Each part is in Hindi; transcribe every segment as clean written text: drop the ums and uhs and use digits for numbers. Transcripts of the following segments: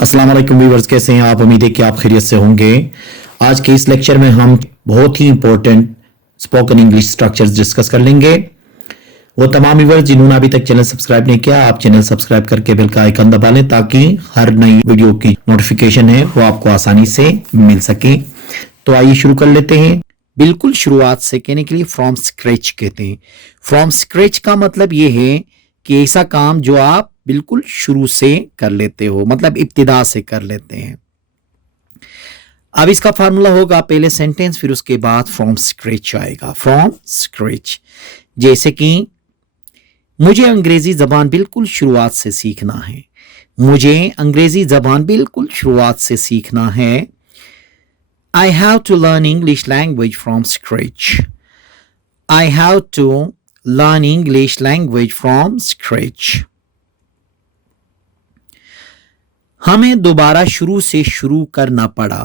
अस्सलाम वालेकुम व्यूअर्स, कैसे हैं आप? उम्मीद है कि आप खैरियत से होंगे। आज के इस लेक्चर में हम बहुत ही important spoken English structures discuss कर लेंगे। वो तमाम व्यूअर्स जिन्होंने अभी तक चैनल सब्सक्राइब नहीं किया, आप चैनल सब्सक्राइब करके बेल का आइकन दबा लें ताकि हर नई वीडियो की नोटिफिकेशन है वो आपको आसानी से मिल सके। तो आइए शुरू कर लेते हैं। बिल्कुल शुरुआत से कहने के लिए फ्रॉम स्क्रैच कहते हैं। फ्रॉम स्क्रैच का मतलब ये है कि ऐसा काम जो आप बिल्कुल शुरू से कर लेते हो, मतलब इब्तिदा से कर लेते हैं। अब इसका फार्मूला होगा पहले सेंटेंस, फिर उसके बाद फ्रॉम स्क्रैच आएगा। फ्रॉम स्क्रैच जैसे कि मुझे अंग्रेजी जबान बिल्कुल शुरुआत से सीखना है। मुझे अंग्रेजी जबान बिल्कुल शुरुआत से सीखना है। I have to learn English language from scratch. I have to learn English language from scratch. हमें दोबारा शुरू से शुरू करना पड़ा।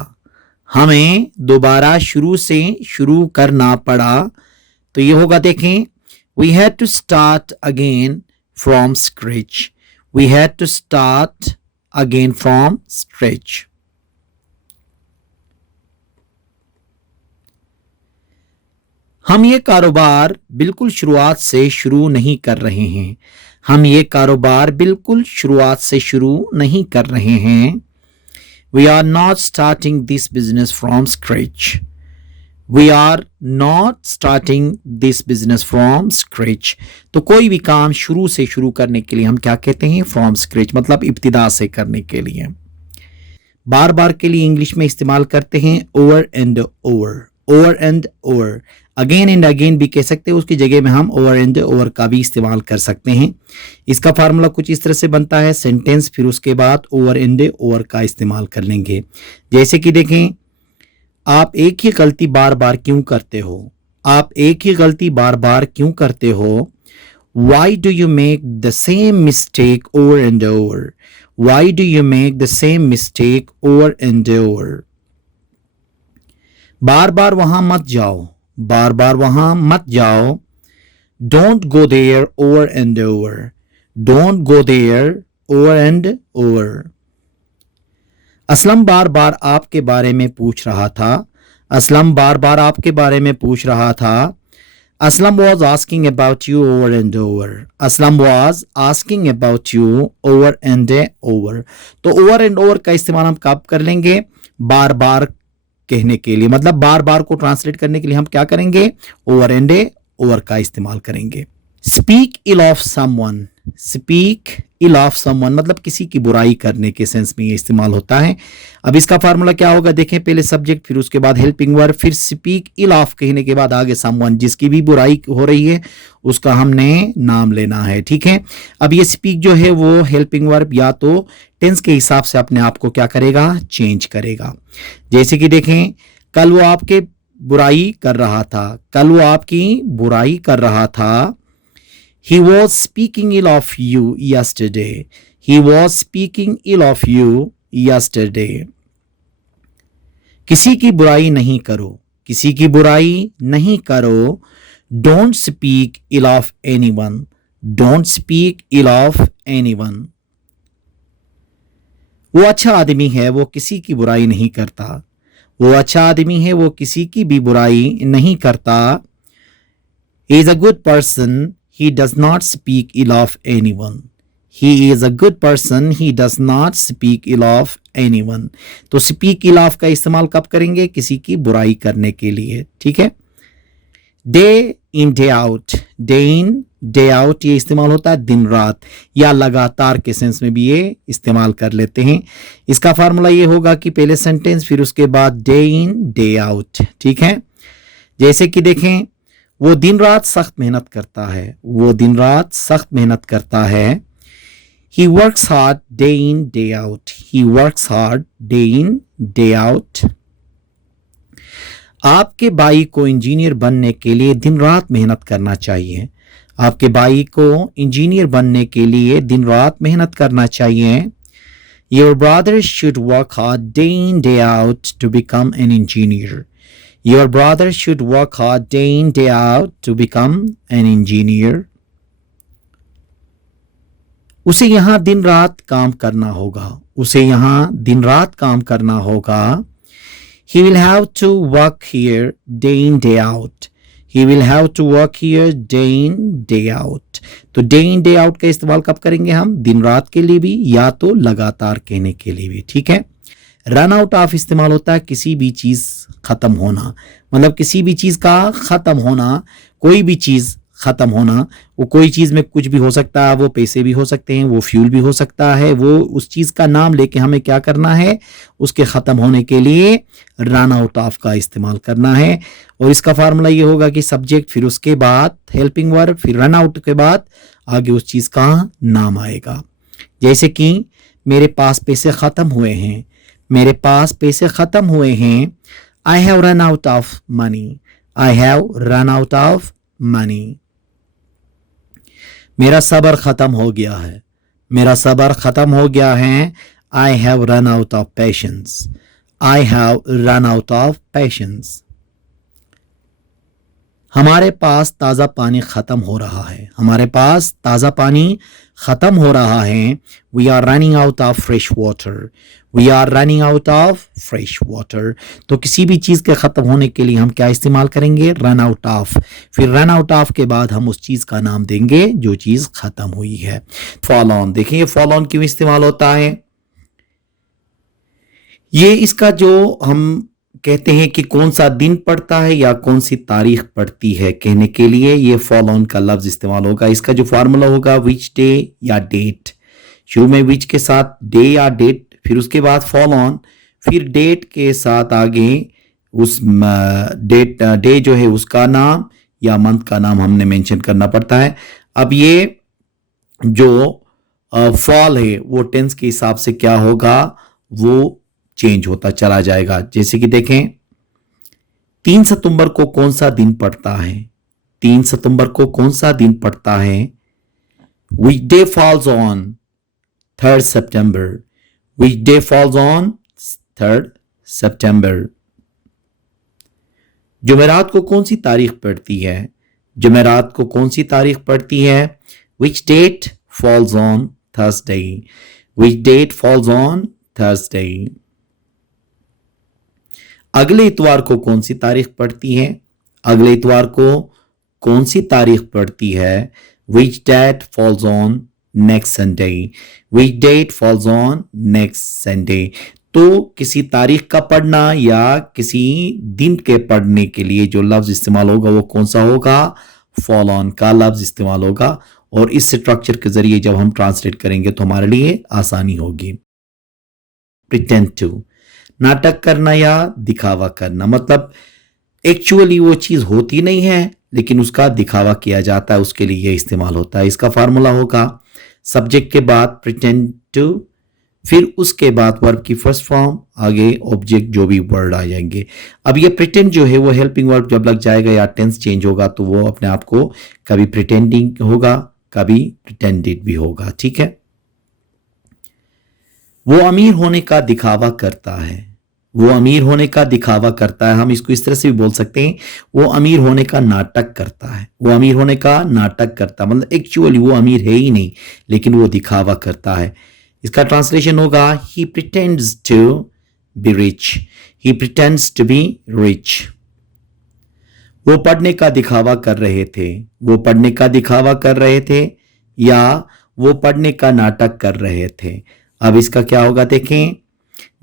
हमें दोबारा शुरू से शुरू करना पड़ा। तो ये होगा, देखें, we had to start again from scratch. We had to start again from scratch. हम ये कारोबार बिल्कुल शुरुआत से शुरू नहीं कर रहे हैं। हम ये कारोबार बिल्कुल शुरुआत से शुरू नहीं कर रहे हैं। We are not starting this business from scratch. We are not starting this business from scratch. तो कोई भी काम शुरू से शुरू करने के लिए हम क्या कहते हैं? From scratch, मतलब इब्तिदा से करने के लिए। बार बार के लिए इंग्लिश में इस्तेमाल करते हैं over and over. Over and over. Again and again भी कह सकते हैं, उसकी जगह में हम ओवर एंड ओवर का भी इस्तेमाल कर सकते हैं। इसका फार्मूला कुछ इस तरह से बनता है, सेंटेंस फिर उसके बाद ओवर एंड ओवर का इस्तेमाल कर लेंगे। जैसे कि देखें, आप एक ही गलती बार बार क्यों करते हो? आप एक ही गलती बार बार क्यों करते हो? Why do you make the same mistake over and over? Why do you make the same mistake over and over? बार बार वहां मत जाओ। बार बार वहां मत जाओ। Don't go there over and over. Don't go there over and over. Aslam बार बार आपके बारे में पूछ रहा था। असलम बार बार आपके बारे में पूछ रहा था। Aslam was asking about you over and over. Aslam was asking about you over and over. तो over and over का इस्तेमाल हम कब कर लेंगे? बार बार कहने के लिए, मतलब बार बार को ट्रांसलेट करने के लिए हम क्या करेंगे? ओवर एंड ओवर का इस्तेमाल करेंगे। Speak ill of someone. Speak ill of someone मतलब किसी की बुराई करने के सेंस में ये इस्तेमाल होता है। अब इसका फार्मूला क्या होगा? देखें, पहले सब्जेक्ट, फिर उसके बाद हेल्पिंग वर्ब, फिर स्पीक इल ऑफ कहने के बाद आगे समवन, जिसकी भी बुराई हो रही है उसका हमने नाम लेना है। ठीक है, अब ये स्पीक जो है वो हेल्पिंग वर्ब या तो टेंस के हिसाब से अपने आप को क्या करेगा? चेंज करेगा। जैसे कि देखें, कल वो आपके बुराई कर रहा था। कल वो आपकी बुराई कर रहा था। He was speaking ill of you yesterday. He was speaking ill of you yesterday. किसी की बुराई नहीं करो। किसी की बुराई नहीं करो। Don't speak ill of anyone. Don't speak ill of anyone. वो अच्छा आदमी है, वो किसी की बुराई नहीं करता। वो अच्छा आदमी है, वो किसी की भी बुराई नहीं करता। He is a good person. He does not speak ill of anyone. He is a good person. He does not speak ill of anyone. तो speak ill of का इस्तेमाल कब करेंगे? किसी की बुराई करने के लिए। ठीक है, day in day out. day in day out ये इस्तेमाल होता है दिन रात या लगातार के सेंस में भी ये इस्तेमाल कर लेते हैं। इसका फार्मूला ये होगा कि पहले सेंटेंस फिर उसके बाद day in day out। ठीक है, जैसे कि देखें, वो दिन रात सख्त मेहनत करता है। वो दिन रात सख्त मेहनत करता है। He works hard day in day out. He works hard day in day out. आपके भाई को इंजीनियर बनने के लिए दिन रात मेहनत करना चाहिए। आपके भाई को इंजीनियर बनने के लिए दिन रात मेहनत करना चाहिए। Your brother should work hard day in day out to become an engineer. Your brother should work hard day in day out to become an engineer. उसे यहाँ दिन रात काम करना होगा। उसे यहाँ दिन रात काम करना होगा। He will have to work here day in day out. He will have to work here day in day out. तो day in day out का इस्तेमाल कब करेंगे हम? दिन रात के लिए भी या तो लगातार कहने के लिए भी, ठीक है। रन आउट ऑफ इस्तेमाल होता है किसी भी चीज खत्म होना, मतलब किसी भी चीज का खत्म होना, कोई भी चीज खत्म होना। वो कोई चीज में कुछ भी हो सकता है, वो पैसे भी हो सकते हैं, वो फ्यूल भी हो सकता है, वो उस चीज का नाम लेके हमें क्या करना है, उसके खत्म होने के लिए रन आउट ऑफ का इस्तेमाल करना है। और इसका फार्मूला ये होगा कि सब्जेक्ट, फिर उसके बाद हेल्पिंग वर्ब, फिर रन आउट के बाद आगे उस चीज का नाम आएगा। जैसे कि मेरे पास पैसे खत्म हुए हैं, मेरे पास पैसे खत्म हुए हैं। I have run out of money, I have run out of money. मेरा सब्र खत्म हो गया है, मेरा सब्र खत्म हो गया है। I have run out of patience, I have run out of patience. हमारे पास ताज़ा पानी ख़त्म हो रहा है, हमारे पास ताज़ा पानी ख़त्म हो रहा है। We are running out of fresh water, we are running out of fresh water. तो किसी भी चीज़ के ख़त्म होने के लिए हम क्या इस्तेमाल करेंगे? Run out of. फिर रन आउट ऑफ के बाद हम उस चीज़ का नाम देंगे जो चीज़ ख़त्म हुई है। फॉल ऑन, देखिए ये फॉल ऑन क्यों इस्तेमाल होता है। ये इसका जो हम कहते हैं कि कौन सा दिन पड़ता है या कौन सी तारीख पड़ती है, कहने के लिए ये फॉल ऑन का लफ्ज इस्तेमाल होगा। इसका जो फार्मूला होगा विच डे या डेट, शुरू में विच के साथ डे या डेट, फिर उसके बाद फॉल ऑन, फिर डेट के साथ आगे उस डेट डे जो है उसका नाम या मंथ का नाम हमने मेंशन करना पड़ता है। अब ये जो फॉल है वो टेंस के हिसाब से क्या होगा, वो चेंज होता चला जाएगा। जैसे कि देखें 3 सितंबर को कौन सा दिन पड़ता है, 3 सितंबर को कौन सा दिन पड़ता है। Which day falls on 3rd September, which day falls on 3rd September। जुमेरात को कौन सी तारीख पड़ती है, जुमेरात को कौन सी तारीख पड़ती है। Which date falls on Thursday, which date falls on Thursday। अगले इतवार को कौन सी तारीख पड़ती है, अगले इतवार को कौन सी तारीख पड़ती है। Which date falls on next Sunday, which date falls on next Sunday। तो किसी तारीख का पढ़ना या किसी दिन के पढ़ने के लिए जो लफ्ज इस्तेमाल होगा वो कौन सा होगा, फॉल ऑन का लफ्ज इस्तेमाल होगा। और इस स्ट्रक्चर के जरिए जब हम ट्रांसलेट करेंगे तो हमारे लिए आसानी होगी। प्रिटेंड टू, नाटक करना या दिखावा करना, मतलब एक्चुअली वो चीज होती नहीं है लेकिन उसका दिखावा किया जाता है, उसके लिए ये इस्तेमाल होता है। इसका फार्मूला होगा सब्जेक्ट के बाद प्रिटेंड टू, फिर उसके बाद वर्ब की फर्स्ट फॉर्म, आगे ऑब्जेक्ट जो भी वर्ड आ जाएंगे। अब ये प्रिटेंड जो है वो हेल्पिंग वर्ब जब लग जाएगा या टेंस चेंज होगा तो वो अपने आप को कभी प्रिटेंडिंग होगा, कभी प्रिटेंडेड भी होगा, ठीक है। वो अमीर होने का दिखावा करता है, वो अमीर होने का दिखावा करता है। हम इसको इस तरह से भी बोल सकते हैं, वो अमीर होने का नाटक करता है, वो अमीर होने का नाटक करता है, मतलब एक्चुअली वो अमीर है ही नहीं लेकिन वो दिखावा करता है। इसका ट्रांसलेशन होगा he pretends to be rich, he pretends to be rich. वो पढ़ने का दिखावा कर रहे थे, वो पढ़ने का दिखावा कर रहे थे या वो पढ़ने का नाटक कर रहे थे। अब इसका क्या होगा देखें,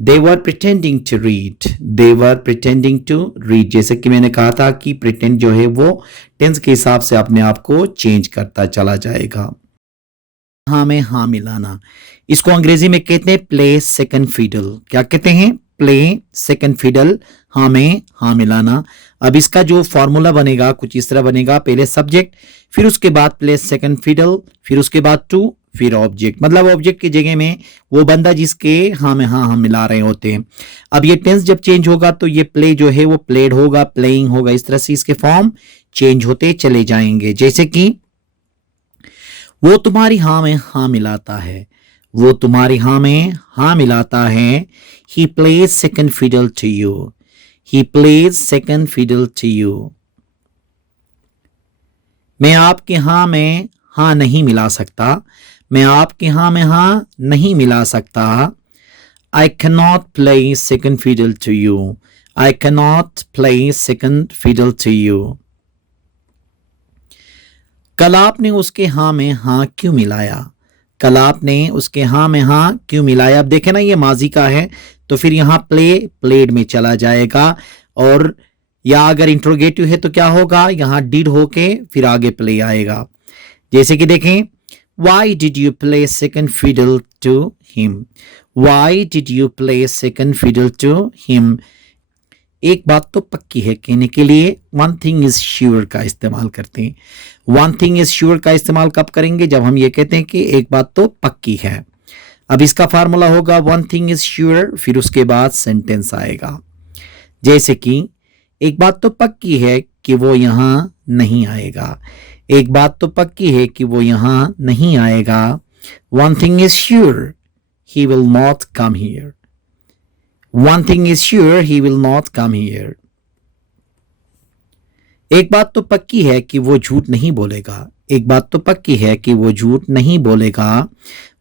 they were pretending to read, they were pretending to read। जैसे कि मैंने कहा था कि pretend जो है वो टेंस के हिसाब से अपने आप को चेंज करता चला जाएगा। हाँ में हाँ मिलाना, इसको अंग्रेजी में कहते हैं प्ले सेकंड फिडल। क्या कहते हैं? प्ले सेकंड फिडल, हाँ में हाँ मिलाना। अब इसका जो फॉर्मूला बनेगा कुछ इस तरह बनेगा, पहले सब्जेक्ट, फिर उसके बाद प्ले सेकंड फिडल, फिर उसके बाद टू, फिर ऑब्जेक्ट, मतलब ऑब्जेक्ट की जगह में वो बंदा जिसके हाँ में हाँ हम मिला रहे होते हैं। अब ये टेंस जब चेंज होगा तो ये प्ले जो है वो प्लेड होगा, प्लेइंग होगा, इस तरह से इसके फॉर्म चेंज होते चले जाएंगे। जैसे कि वो तुम्हारी हाँ में हाँ मिलाता है, वो तुम्हारी हाँ में हाँ मिलाता है। He plays second fiddle to you, he plays second fiddle to you. मैं आपके हाँ में हाँ नहीं मिला सकता, मैं आपके हाँ में हाँ नहीं मिला सकता। I cannot play second fiddle to you. I cannot play second fiddle to you. कल आपने उसके हाँ में हाँ क्यों मिलाया? कल आपने उसके हाँ में हाँ क्यों मिलाया? अब देखें ना, ये माजी का है तो फिर यहाँ प्लेड में चला जाएगा, और या अगर इंट्रोगेटिव है तो क्या होगा, यहाँ डिड होके फिर आगे प्ले आएगा। जैसे कि देखें, Why did you play second fiddle to him? Why did you play second fiddle to him? एक बात तो पक्की है कहने के लिए one thing is sure का इस्तेमाल करते हैं। one thing is sure का इस्तेमाल कब करेंगे? जब हम ये कहते हैं कि एक बात तो पक्की है। अब इसका फार्मूला होगा one thing is sure, फिर उसके बाद सेंटेंस आएगा। जैसे कि एक बात तो पक्की है कि वो यहाँ नहीं आएगा। एक बात तो पक्की है कि वो यहाँ नहीं आएगा। One thing is sure, he will not come here. One thing is sure, he will not come here. एक बात तो पक्की है कि वो झूठ नहीं बोलेगा। एक बात तो पक्की है कि वो झूठ नहीं बोलेगा।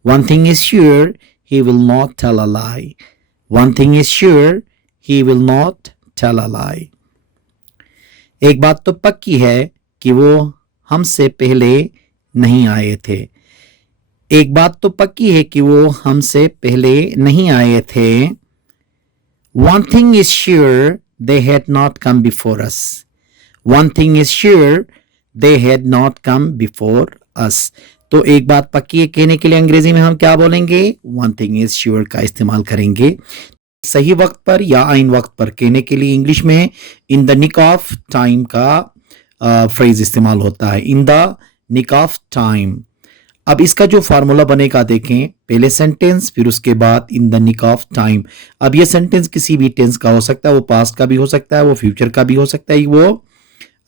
One thing is sure, he will not tell a lie. One thing is sure, he will not tell a lie. एक बात तो पक्की है कि वो हमसे पहले नहीं आए थे। एक बात तो पक्की है कि वो हमसे पहले नहीं आए थे। One thing is sure, they had not come before us. One thing is sure, they had not come before us. तो एक बात पक्की है कहने के लिए अंग्रेजी में हम क्या बोलेंगे? One thing is sure का इस्तेमाल करेंगे। सही वक्त पर या आइन वक्त पर कहने के लिए इंग्लिश में in the nick of time का फ्रेज इस्तेमाल होता है, in the nick of time. अब इसका जो फार्मूला बनेगा देखें, पहले सेंटेंस फिर उसके बाद in the nick of time. अब ये सेंटेंस किसी भी टेंस का हो सकता है, वो पास्ट का भी हो सकता है, वो फ्यूचर का भी हो सकता है, वो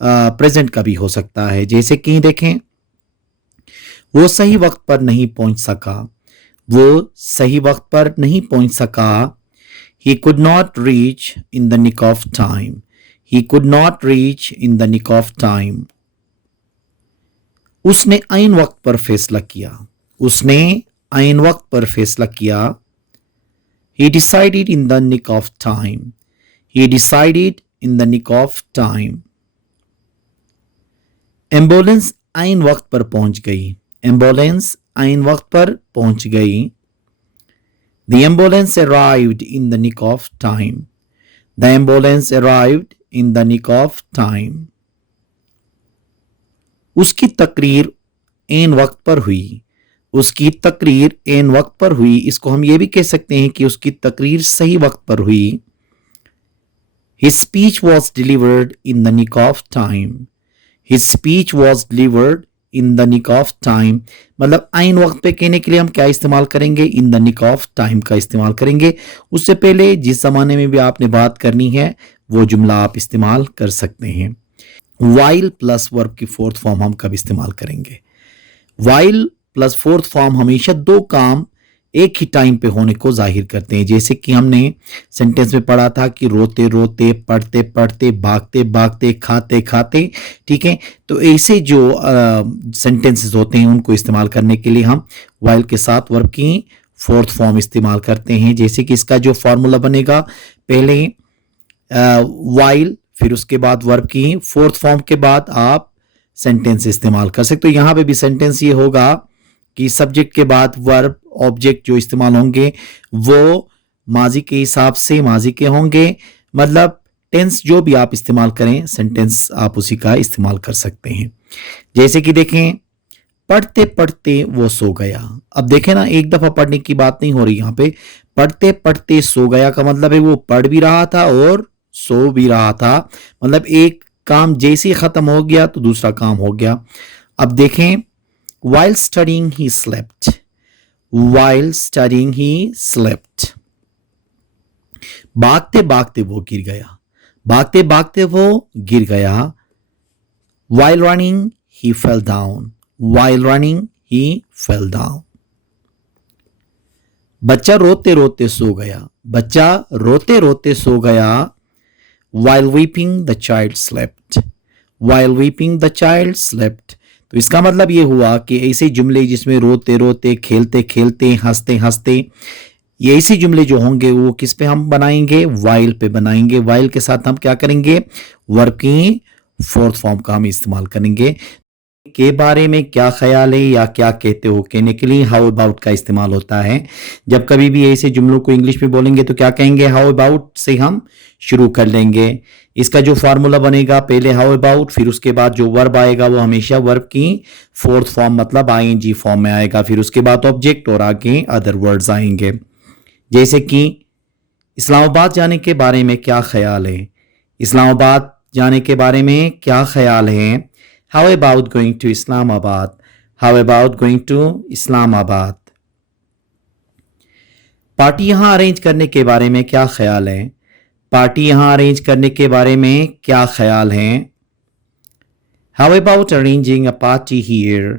प्रेजेंट का भी हो सकता है। जैसे कि देखें, वो सही वक्त पर नहीं पहुंच सका। वो सही वक्त पर नहीं पहुंच सका। He could not reach in the nick of time. He could not reach in the nick of time. उसने आइन वक्त पर फैसला किया। उसने आइन वक्त पर फैसला किया। He decided in the nick of time. He decided in the nick of time. Ambulance आइन वक्त पर पहुंच गई। एम्बुलेंस आइन वक्त पर पहुंच गई। The ambulance arrived in the nick of time. The ambulance arrived in the nick of time. उसकी तकरीर एन वक्त पर हुई। उसकी तकरीर एन वक्त पर हुई। इसको हम ये भी कह सकते हैं कि उसकी तकरीर सही वक्त पर हुई। His speech was delivered in the nick of time. His speech was delivered in the nick of time. मतलब आइन वक्त पे कहने के लिए हम क्या इस्तेमाल करेंगे? In the nick of time का इस्तेमाल करेंगे। उससे पहले जिस जमाने में भी आपने बात करनी है वो जुमला आप इस्तेमाल कर सकते हैं। वाइल प्लस वर्ब की फोर्थ फॉर्म हम कब इस्तेमाल करेंगे? वाइल प्लस फोर्थ फॉर्म हमेशा दो काम एक ही टाइम पे होने को जाहिर करते हैं। जैसे कि हमने सेंटेंस में पढ़ा था कि रोते रोते, पढ़ते पढ़ते, भागते भागते, खाते खाते, ठीक है। तो ऐसे जो सेंटेंसेस होते हैं उनको इस्तेमाल करने के लिए हम वाइल के साथ वर्ब की फोर्थ फॉर्म इस्तेमाल करते हैं। जैसे कि इसका जो फॉर्मूला बनेगा, पहले वाइल फिर उसके बाद वर्ब की फोर्थ फॉर्म के बाद आप सेंटेंस इस्तेमाल कर सकते हो। यहाँ पे भी सेंटेंस ये होगा कि सब्जेक्ट के बाद वर्ब ऑब्जेक्ट जो इस्तेमाल होंगे वो माजी के हिसाब से माजी के होंगे। मतलब टेंस जो भी आप इस्तेमाल करें, सेंटेंस आप उसी का इस्तेमाल कर सकते हैं। जैसे कि देखें, पढ़ते पढ़ते वो सो गया। अब देखें ना, एक दफा पढ़ने की बात नहीं हो रही यहाँ पे। पढ़ते पढ़ते सो गया का मतलब है वो पढ़ भी रहा था और सो भी रहा था। मतलब एक काम जैसे ही खत्म हो गया तो दूसरा काम हो गया। अब देखें, while studying he slept. While studying he slept. भागते भागते वो गिर गया। भागते भागते वो गिर गया। While running he fell down. While running he fell down. बच्चा रोते रोते सो गया। बच्चा रोते रोते सो गया। While weeping the child slept. While weeping the child slept. तो इसका मतलब ये हुआ कि ऐसे जुमले जिसमें रोते रोते, खेलते खेलते, हंसते हंसते ये ऐसे जुमले जो होंगे वो किस पे हम बनाएंगे, वाइल पे बनाएंगे। वाइल के साथ हम क्या करेंगे, वर्ब की फोर्थ फॉर्म का हम इस्तेमाल करेंगे। के बारे में क्या ख्याल है या क्या कहते हो कहने के लिए हाउ अबाउट का इस्तेमाल होता है। जब कभी भी ऐसे जुमलों को इंग्लिश में बोलेंगे तो क्या कहेंगे, हाउ अबाउट से हम शुरू कर लेंगे। इसका जो फार्मूला बनेगा, पहले हाउ अबाउट, फिर उसके बाद जो वर्ब आएगा वो हमेशा वर्ब की फोर्थ फॉर्म मतलब आईएनजी फॉर्म में आएगा, फिर उसके बाद ऑब्जेक्ट और आगे अदर वर्ड्स आएंगे। जैसे कि इस्लामाबाद जाने के बारे में क्या ख्याल है, इस्लामाबाद जाने के बारे में क्या ख्याल है। How about going to Islamabad? How about going to Islamabad? Party यहां अरेंज करने के बारे में क्या ख्याल है, पार्टी यहां अरेंज करने के बारे में क्या ख्याल है। How about arranging a party here?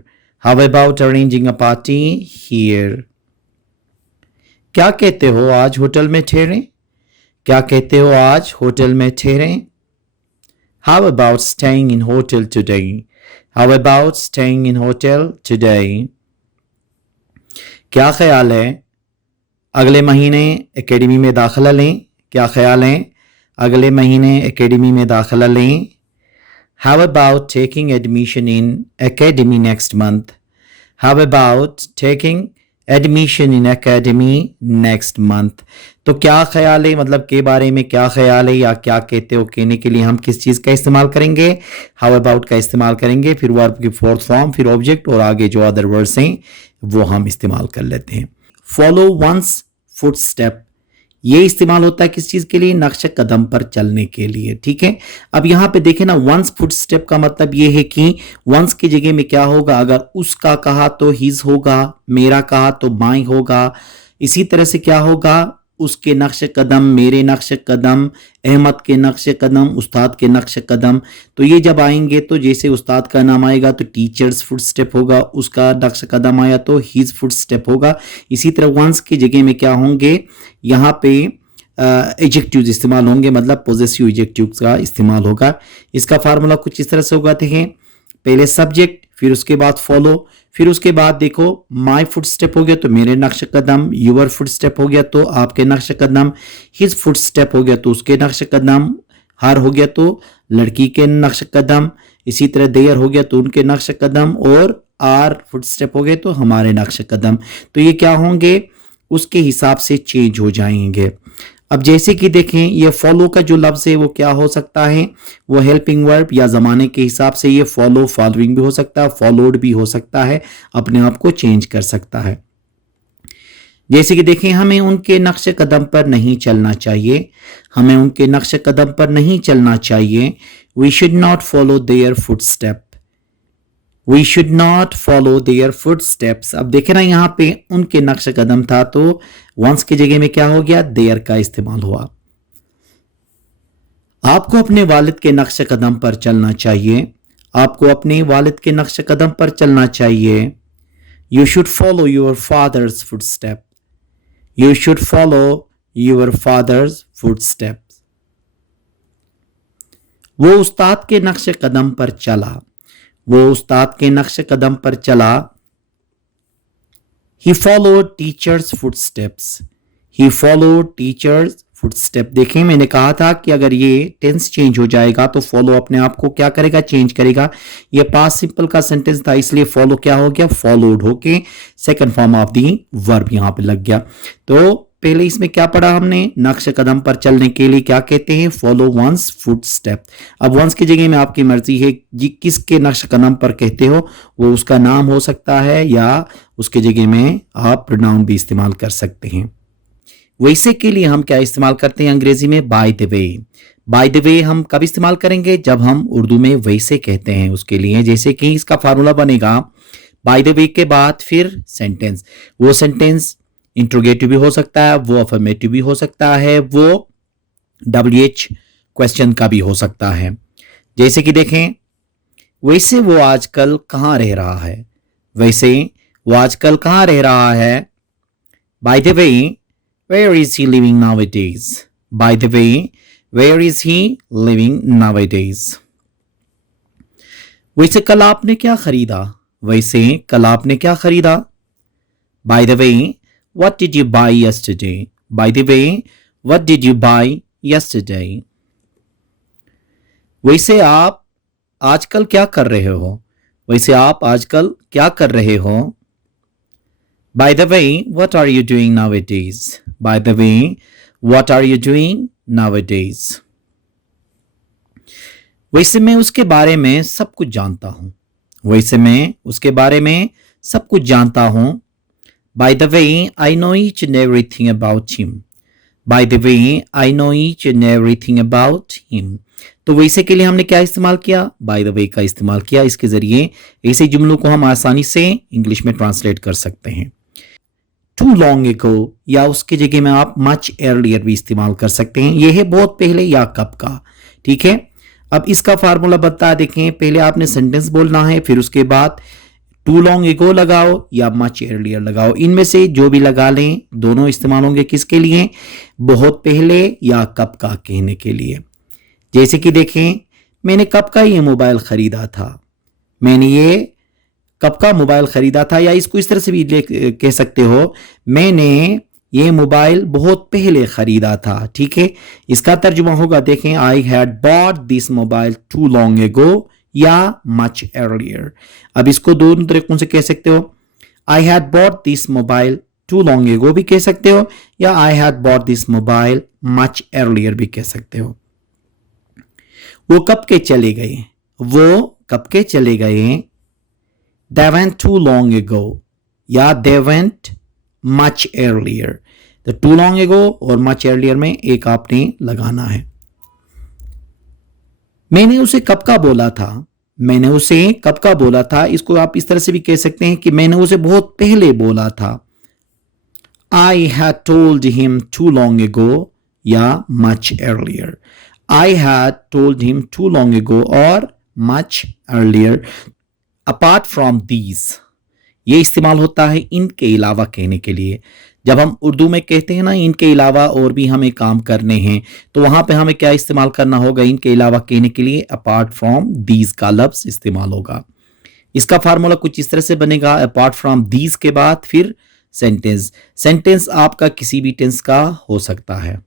How about arranging a party here? क्या कहते हो आज होटल में ठहरें, क्या कहते हो आज होटल में ठहरें। How about staying in hotel today? How about staying in hotel today? क्या ख्याल है अगले महीने एकेडमी में दाखिला लें, क्या ख्याल है अगले महीने एकेडमी में दाखिला लें। How about taking admission in academy next month? How about taking admission in academy next month? तो क्या ख्याल है मतलब के बारे में क्या ख्याल है या क्या कहते हो कहने के लिए हम किस चीज का इस्तेमाल करेंगे, हाउ अबाउट का इस्तेमाल करेंगे, फिर वर्ब की फोर्थ फॉर्म, फिर ऑब्जेक्ट और आगे जो अदर वर्ड्स हैं वो हम इस्तेमाल कर लेते हैं। फॉलो वंस फुटस्टेप, ये इस्तेमाल होता है किस चीज के लिए, नक्श कदम पर चलने के लिए। ठीक है, अब यहां पे देखें ना, वंस फुटस्टेप का मतलब ये है कि वंस की जगह में क्या होगा, अगर उसका कहा तो हिज होगा, मेरा कहा तो माई होगा। इसी तरह से क्या होगा, उसके नक्श कदम, मेरे नक्श कदम, अहमद के नक्श कदम, उस्ताद के नक्श कदम। तो ये जब आएंगे तो जैसे उस्ताद का नाम आएगा तो टीचर्स फुटस्टेप होगा, उसका नक्श कदम आया तो हिज फुटस्टेप होगा। इसी तरह वंस की जगह में क्या होंगे, यहाँ पे एडजेक्टिव्स इस्तेमाल होंगे, मतलब पॉजेसिव एडजेक्टिव्स का इस्तेमाल होगा। इसका फार्मूला कुछ इस तरह से होगा, देखें पहले सब्जेक्ट, फिर उसके बाद फॉलो, फिर उसके बाद देखो माई फुटस्टेप हो गया तो मेरे नक्श कदम, यूर फुटस्टेप हो गया तो आपके नक्श कदम, हिज फुटस्टेप हो गया तो उसके नक्श कदम, हर हो गया तो लड़की के नक्श कदम, इसी तरह देयर हो गया तो उनके नक्श कदम, और आर फुटस्टेप हो गए तो हमारे नक्श कदम। तो ये क्या होंगे, उसके हिसाब से चेंज हो जाएंगे। अब जैसे कि देखें ये फॉलो का जो लफ्ज है वो क्या हो सकता है, वो हेल्पिंग वर्ब या जमाने के हिसाब से ये फॉलो, फॉलोइंग भी हो सकता है, फॉलोड भी हो सकता है, अपने आप को चेंज कर सकता है। जैसे कि देखें हमें उनके नक्श कदम पर नहीं चलना चाहिए, हमें उनके नक्श कदम पर नहीं चलना चाहिए। We should not follow their footstep, we should not follow their footsteps. अब देखें ना यहाँ पे उनके नक्श कदम था तो वंस की जगह में क्या हो गया, देयर का इस्तेमाल हुआ। आपको अपने वालिद के नक्श कदम पर चलना चाहिए, आपको अपने वालिद के नक्श कदम पर चलना चाहिए। You should follow your fathers footstep, you should follow your fathers footstep. वो उस्ताद के नक्श कदम पर चला, वो उस्ताद के नक्श कदम पर चला। He followed teachers footsteps, he followed teachers footsteps। देखें मैंने कहा था कि अगर ये टेंस चेंज हो जाएगा तो फॉलो अपने आप को क्या करेगा, चेंज करेगा। ये पास्ट सिंपल का सेंटेंस था इसलिए फॉलो क्या हो गया, फॉलोड होके second form of the verb यहां पे लग गया। तो पहले इसमें क्या पढ़ा हमने, नक्श कदम पर चलने के लिए क्या कहते हैं, फॉलो वंस फुटस्टेप। अब वंस की जगह में आपकी मर्जी है जी किसके नक्श कदम पर कहते हो, वो उसका नाम हो सकता है या उसके जगह में आप प्रोनाउन भी इस्तेमाल कर सकते हैं। वैसे के लिए हम क्या इस्तेमाल करते हैं अंग्रेजी में, bye the way. Bye the वे हम कब इस्तेमाल करेंगे, जब हम उर्दू में वैसे कहते हैं उसके लिए। जैसे कि इसका फार्मूला बनेगा बाय द वे के बाद फिर सेंटेंस, वो सेंटेंस इंट्रोगेटिव भी हो सकता है, वो अफर्मेटिव भी हो सकता है, वो WH क्वेश्चन का भी हो सकता है। जैसे कि देखें वैसे वो आजकल कहाँ रह रहा है, वैसे वो आजकल कहाँ रह रहा है। By the way where is he living nowadays, by the way where is he living nowadays. वैसे कल आपने क्या खरीदा, वैसे कल आपने क्या खरीदा। Bye the way what did you buy yesterday? By the way, what did you buy yesterday? वैसे आप आजकल क्या कर रहे हो? वैसे आप आजकल क्या कर रहे हो? By the way, what are you doing nowadays? By the way, what are you doing nowadays? वैसे मैं उसके बारे में सब कुछ जानता हूँ. वैसे मैं उसके बारे में सब कुछ जानता हूँ. By the way, I know each and everything about him. By the way, I know each and everything about him. तो वैसे के लिए हमने क्या इस्तेमाल किया? By the way का इस्तेमाल किया. इसके जरिए ऐसे जुमलों को हम आसानी से इंग्लिश में ट्रांसलेट कर सकते हैं. Too long ago या उसके जगह में आप much earlier भी इस्तेमाल कर सकते हैं. यह है बहुत पहले या कब का. ठीक है. अब इसका फार्मूला बता देखें. पहले आपने सेंटेंस बोलना है, फिर उसके बाद टू लॉन्ग एगो लगाओ या मच अर्लियर लगाओ. इनमें से जो भी लगा लें दोनों इस्तेमाल होंगे. किसके लिए? बहुत पहले या कब का कहने के लिए. जैसे कि देखें, मैंने कब का ये मोबाइल खरीदा था. मैंने ये कब का मोबाइल खरीदा था. या इसको इस तरह से भी कह सकते हो, मैंने ये मोबाइल बहुत पहले खरीदा था. ठीक है. इसका तर्जुमा होगा, देखें, I had bought this mobile too long ago या मच अर्लियर. अब इसको दोनों तरीकों से कह सकते हो. I had bought this mobile too long ago भी कह सकते हो, या I had bought this mobile much earlier भी कह सकते हो. वो कब के चले गए. वो कब के चले गए. They went too long ago या they went much earlier. तो too long ago और much earlier में एक आपने लगाना है. मैंने उसे कब का बोला था. मैंने उसे कब का बोला था. इसको आप इस तरह से भी कह सकते हैं कि मैंने उसे बहुत पहले बोला था. I had told him too long ago या much earlier. I had told him too long ago और much earlier. Apart from these ये इस्तेमाल होता है इनके अलावा कहने के लिए. जब हम उर्दू में कहते हैं ना इनके अलावा और भी हमें काम करने हैं, तो वहां पे हमें क्या इस्तेमाल करना होगा. इनके अलावा कहने के लिए अपार्ट फ्रॉम दीज का लफ्ज इस्तेमाल होगा. इसका फार्मूला कुछ इस तरह से बनेगा. अपार्ट फ्रॉम दीज के बाद फिर सेंटेंस. सेंटेंस आपका किसी भी टेंस का हो सकता है.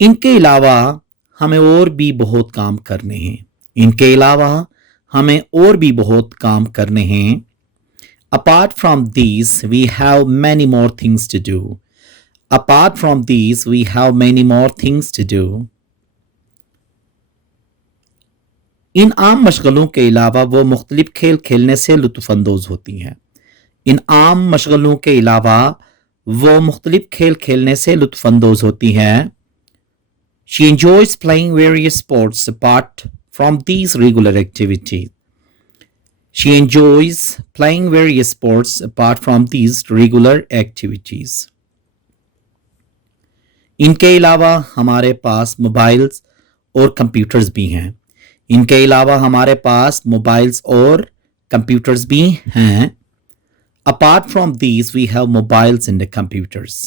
इनके अलावा हमें और भी बहुत काम करने हैं. इनके अलावा हमें और भी बहुत काम करने हैं. Apart from these, we have many more things to do. Apart from these, we have many more things to do. इन आम मशगलों के अलावा वो मुख्तलिफ खेल खेलने से लुत्फ़अंदोज़ होती हैं. इन आम मशगलों के अलावा वो मुख्तलिफ खेल खेलने से लुत्फ़अंदोज़ होती हैं. She enjoys playing various sports apart from these regular activities. She enjoys playing various sports apart from these regular activities. इनके अलावा हमारे पास मोबाइल्स और कंप्यूटर्स भी हैं. इनके अलावा हमारे पास मोबाइल्स और कंप्यूटर्स भी हैं. Apart from these, we have mobiles and the computers.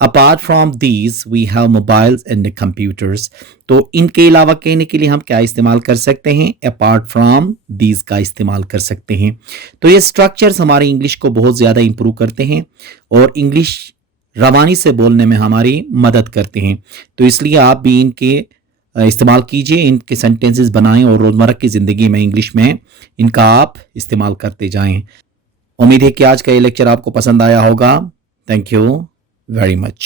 Apart from these, we have mobiles and the computers. तो इनके अलावा कहने के लिए हम क्या इस्तेमाल कर सकते हैं. Apart from these का इस्तेमाल कर सकते हैं. तो ये स्ट्रक्चर्स हमारी इंग्लिश को बहुत ज़्यादा इंप्रूव करते हैं और इंग्लिश रवानी से बोलने में हमारी मदद करते हैं. तो इसलिए आप भी इनके इस्तेमाल कीजिए, इनके सेंटेंसेस बनाएं और रोज़मर्रा की ज़िंदगी में इंग्लिश में इनका आप इस्तेमाल करते जाएं. उम्मीद है कि आज का ये लेक्चर आपको पसंद आया होगा. Thank you very much.